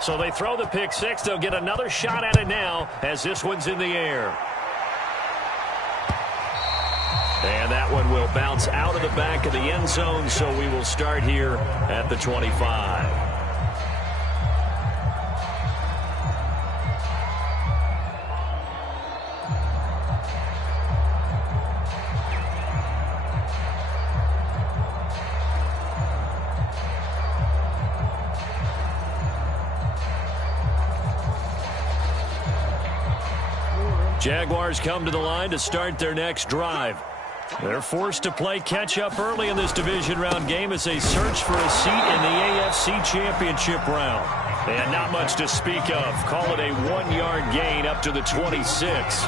So they throw the pick six. They'll get another shot at it now as this one's in the air. And that one will bounce out of the back of the end zone, so we will start here at the 25. Jaguars come to the line to start their next drive. They're forced to play catch-up early in this division round game as they search for a seat in the AFC Championship round. And not much to speak of. Call it a 1-yard gain up to the 26.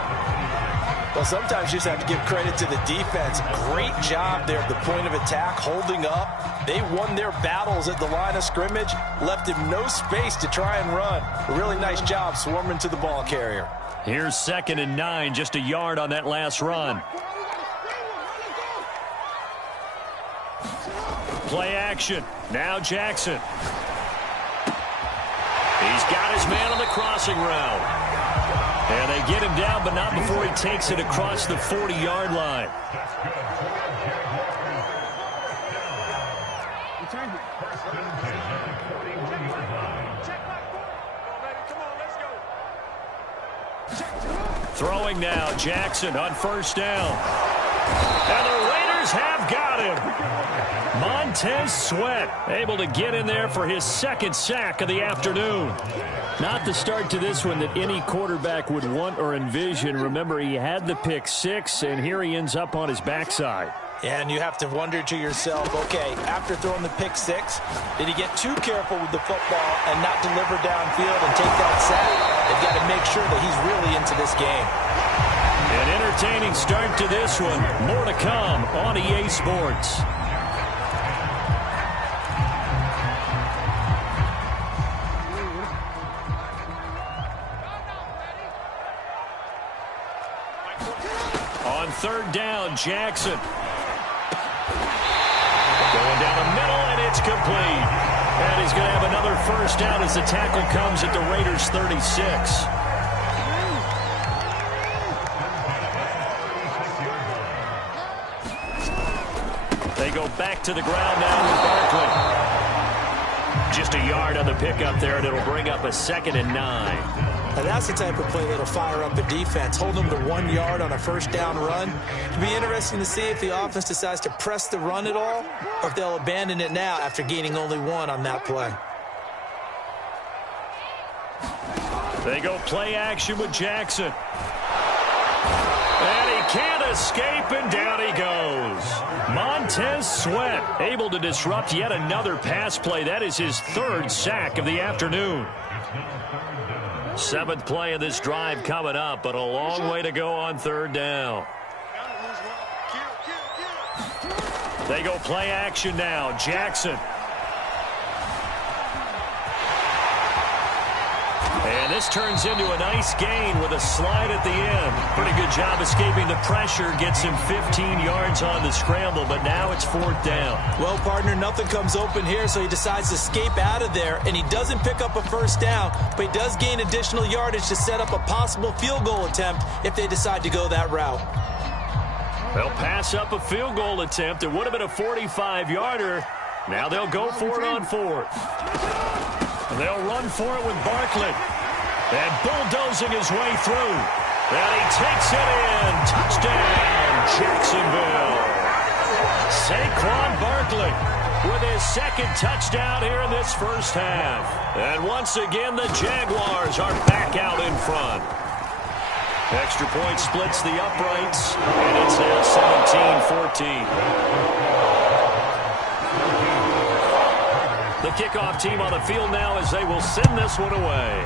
Well, sometimes you just have to give credit to the defense. Great job there at the point of attack, holding up. They won their battles at the line of scrimmage, left him no space to try and run. A really nice job swarming to the ball carrier. Here's 2nd and 9, just a yard on that last run. Play action. Now Jackson. He's got his man on the crossing route. And they get him down, but not before he takes it across the 40-yard line. Throwing now, Jackson on 1st down. And the Raiders have got him. Montez Sweat able to get in there for his 2nd sack of the afternoon. Not the start to this one that any quarterback would want or envision. Remember, he had the pick six, and here he ends up on his backside. And you have to wonder to yourself, okay, after throwing the pick six, did he get too careful with the football and not deliver downfield and take that sack? They've got to make sure that he's really into this game. An entertaining start to this one. More to come on EA Sports. On 3rd down, Jackson. Going down the middle, and it's complete. And he's going to have another 1st down as the tackle comes at the Raiders' 36. They go back to the ground now with Barkley. Just a yard on the pickup there, and it'll bring up a 2nd and 9. Now that's the type of play that'll fire up a defense. Hold them to 1 yard on a 1st down run. It'll be interesting to see if the offense decides to press the run at all, or if they'll abandon it now after gaining only 1 on that play. They go play action with Jackson. And he can't escape, and down he goes. Montez Sweat able to disrupt yet another pass play. That is his 3rd sack of the afternoon. 7th play of this drive coming up, but a long way to go on 3rd down. They go play action now. Jackson. And this turns into a nice gain with a slide at the end. Pretty good job escaping the pressure. Gets him 15 yards on the scramble, but now it's 4th down. Well, partner, nothing comes open here, so he decides to escape out of there, and he doesn't pick up a 1st down, but he does gain additional yardage to set up a possible field goal attempt if they decide to go that route. They'll pass up a field goal attempt. It would have been a 45-yarder. Now they'll go for it on 4th. They'll run for it with Barkley. And bulldozing his way through. And he takes it in. Touchdown, Jacksonville. Saquon Barkley with his 2nd touchdown here in this 1st half. And once again, the Jaguars are back out in front. Extra point splits the uprights, and it's now 17-14. The kickoff team on the field now as they will send this one away.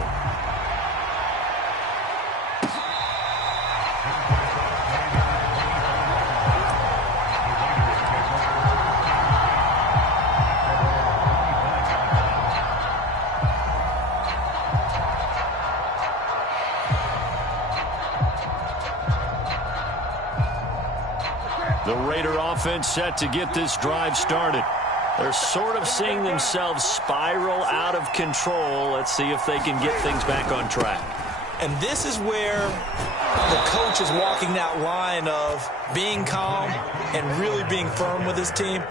offense set to get this drive started. They're sort of seeing themselves spiral out of control. Let's see if they can get things back on track. And this is where the coach is walking that line of being calm and really being firm with his team.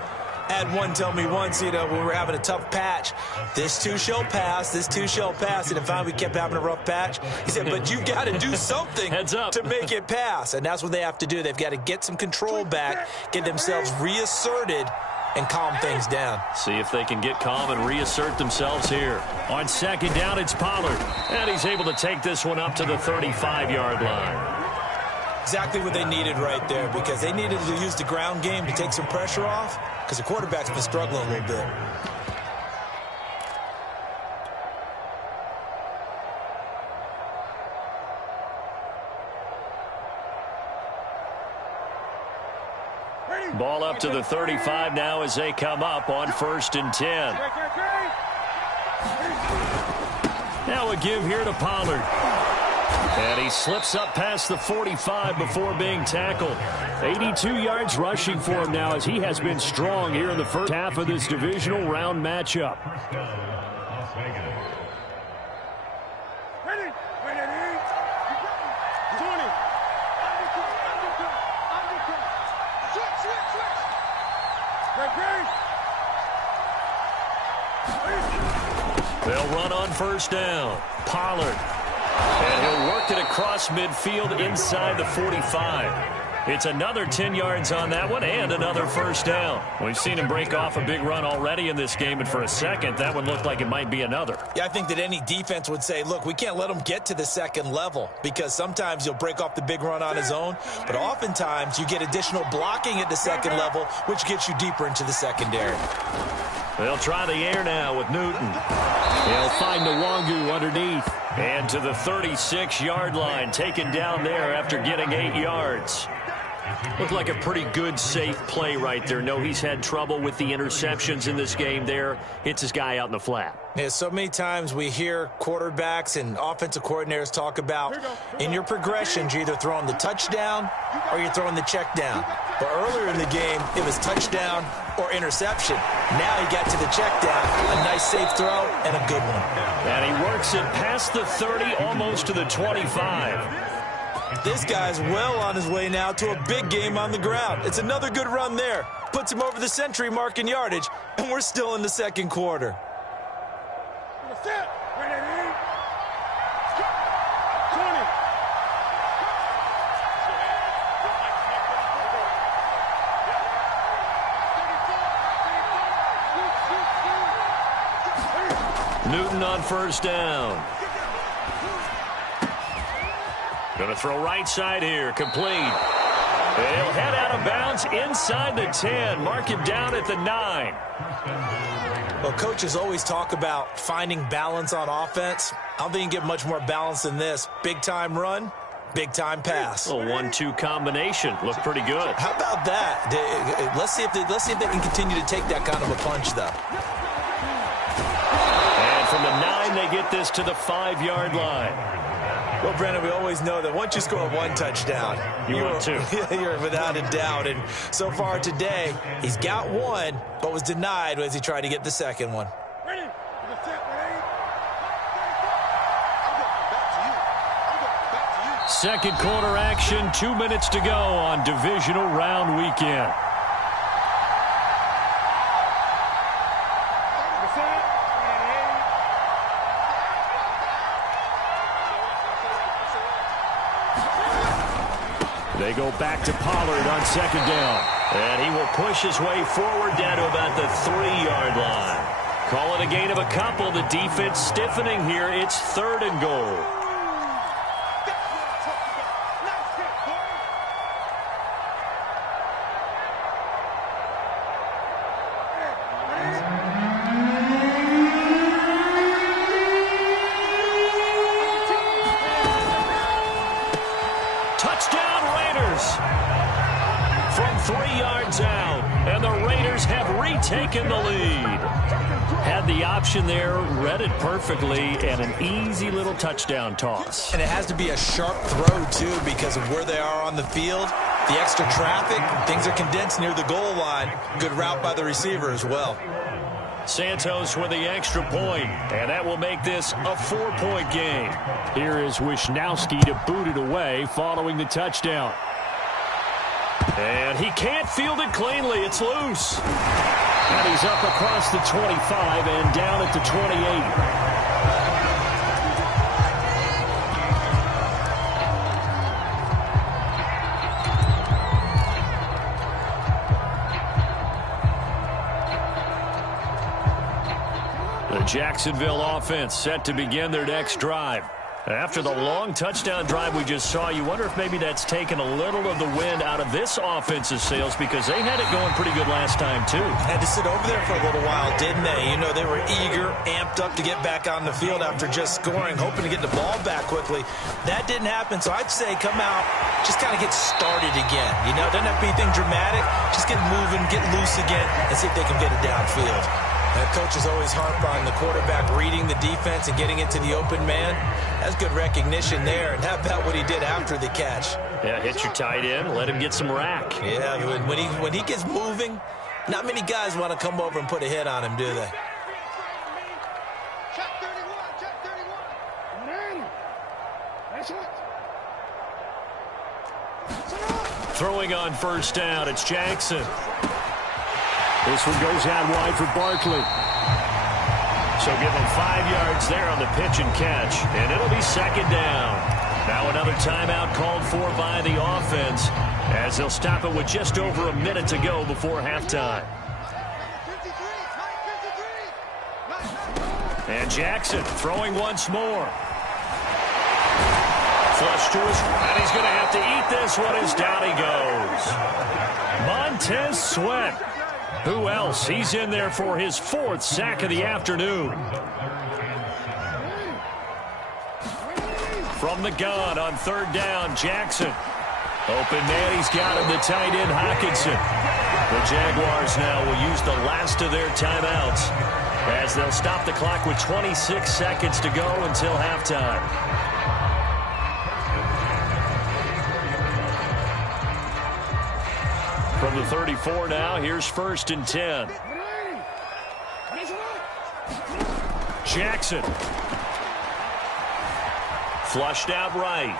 I had one tell me once, when we were having a tough patch, this too shall pass, this too shall pass. And finally we kept having a rough patch. He said, but you got to do something to make it pass. And that's what they have to do. They've got to get some control back, get themselves reasserted, and calm things down. See if they can get calm and reassert themselves here. On second down, it's Pollard. And he's able to take this one up to the 35-yard line. Exactly what they needed right there, because they needed to use the ground game to take some pressure off, because the quarterback's been struggling a little bit. Ball up to the 35 now as they come up on 1st and 10. Now a give here to Pollard. And he slips up past the 45 before being tackled. 82 yards rushing for him now as he has been strong here in the first half of this divisional round matchup. They'll run on 1st down. Pollard. And he'll work it across midfield inside the 45. It's another 10 yards on that one and another 1st down. We've seen him break off a big run already in this game, and for a second, that one looked like it might be another. Yeah, I think that any defense would say, look, we can't let him get to the second level, because sometimes he'll break off the big run on his own, but oftentimes you get additional blocking at the second level, which gets you deeper into the secondary. They'll try the air now with Newton. He'll find Nwangu underneath. And to the 36-yard line, taken down there after getting 8 yards. Looked like a pretty good, safe play right there. No, he's had trouble with the interceptions in this game there. Hits his guy out in the flat. Yeah, so many times we hear quarterbacks and offensive coordinators talk about in your progressions, you're either throwing the touchdown or you're throwing the check down. But earlier in the game, it was touchdown or interception. Now he got to the check down. A nice safe throw and a good one. And he works it past the 30, almost to the 25. This guy's well on his way now to a big game on the ground. It's another good run there. Puts him over the century mark in yardage, and we're still in the second quarter. Newton on 1st down. Going to throw right side here, complete. And he'll head out of bounds inside the 10. Mark him down at the 9. Well, coaches always talk about finding balance on offense. I don't think you can get much more balance than this. Big-time run, big-time pass. A 1-2 combination. Looked pretty good. How about that? Let's see if they can continue to take that kind of a punch, though. And from the 9, they get this to the 5-yard line. Well, Brennan, we always know that once you score one touchdown, you're without a doubt. And so far today, he's got one, but was denied as he tried to get the second one. Second quarter action, 2 minutes to go on divisional round weekend. They go back to Pollard on 2nd down. And he will push his way forward down to about the 3-yard line. Call it a gain of a couple. The defense stiffening here. It's 3rd and goal. Taken the lead. Had the option there, read it perfectly, and an easy little touchdown toss. And it has to be a sharp throw, too, because of where they are on the field. The extra traffic, things are condensed near the goal line. Good route by the receiver as well. Santos with the extra point, and that will make this a 4-point game. Here is Wisnowski to boot it away following the touchdown. And he can't field it cleanly. It's loose. And he's up across the 25 and down at the 28. Jacksonville offense set to begin their next drive. After the long touchdown drive we just saw, you wonder if maybe that's taken a little of the wind out of this offense's sails, because they had it going pretty good last time too. Had to sit over there for a little while, didn't they? You know, they were eager, amped up to get back on the field after just scoring, hoping to get the ball back quickly. That didn't happen, so I'd say come out, just kind of get started again. You know, doesn't have to be anything dramatic. Just get moving, get loose again, and see if they can get it downfield. That coach is always harp on the quarterback reading the defense and getting into the open man. That's good recognition there. And how about what he did after the catch? Yeah, hit your tight end, let him get some rack. Yeah, when he gets moving, not many guys want to come over and put a hit on him, do they? Check 31. Throwing on first down, it's Jackson. This one goes out wide for Barkley. So give him 5 yards there on the pitch and catch, and it'll be second down. Now another timeout called for by the offense, as they'll stop it with just over a minute to go before halftime. And Jackson throwing once more. Flush to his, and he's going to have to eat this one as down he goes. Montez Sweat. Who else? He's in there for his 4th sack of the afternoon. From the gun on third down, Jackson. Open man, he's got him, the tight end, Hockenson. The Jaguars now will use the last of their timeouts as they'll stop the clock with 26 seconds to go until halftime. From the 34 now, here's 1st and 10. Jackson. Flushed out right.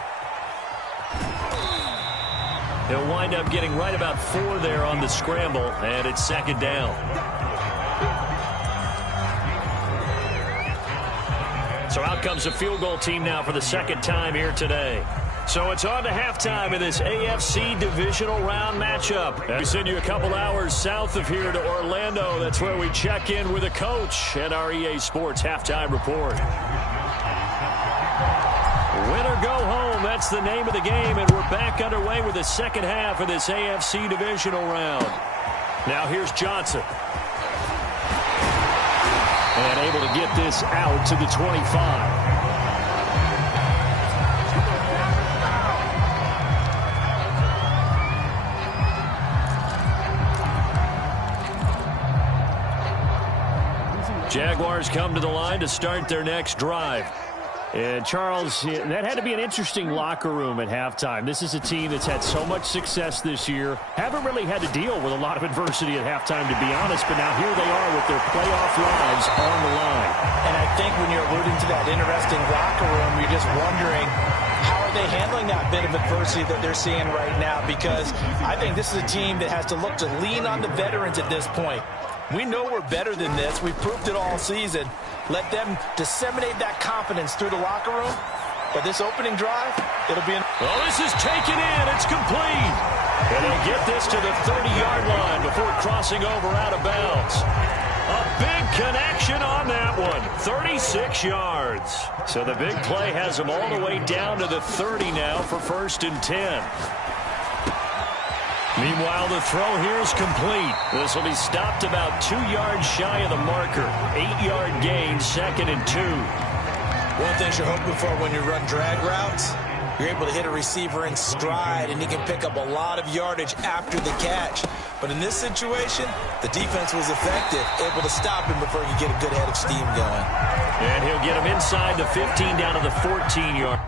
He'll wind up getting right about 4 there on the scramble, and it's second down. So out comes the field goal team now for the second time here today. So it's on to halftime in this AFC divisional round matchup. We send you a couple hours south of here to Orlando. That's where we check in with a coach at our EA Sports halftime report. Win or go home, that's the name of the game, and we're back underway with the second half of this AFC divisional round. Now here's Johnson. And able to get this out to the 25. Jaguars come to the line to start their next drive. And, Charles, that had to be an interesting locker room at halftime. This is a team that's had so much success this year. Haven't really had to deal with a lot of adversity at halftime, to be honest. But now here they are with their playoff lives on the line. And I think when you're alluding to that interesting locker room, you're just wondering, how are they handling that bit of adversity that they're seeing right now? Because I think this is a team that has to look to lean on the veterans at this point. We know we're better than this. We've proved it all season. Let them disseminate that confidence through the locker room. But this opening drive, it'll be... Well, this is taken in. It's complete. And they'll get this to the 30-yard line before crossing over out of bounds. A big connection on that one. 36 yards. So the big play has them all the way down to the 30 now for 1st and 10. Meanwhile, the throw here is complete. This will be stopped about 2 yards shy of the marker. 8-yard gain, 2nd and 2. One thing you're hoping for when you run drag routes, you're able to hit a receiver in stride, and he can pick up a lot of yardage after the catch. But in this situation, the defense was effective, able to stop him before he could get a good head of steam going. And he'll get him inside the 15 down to the 14-yard.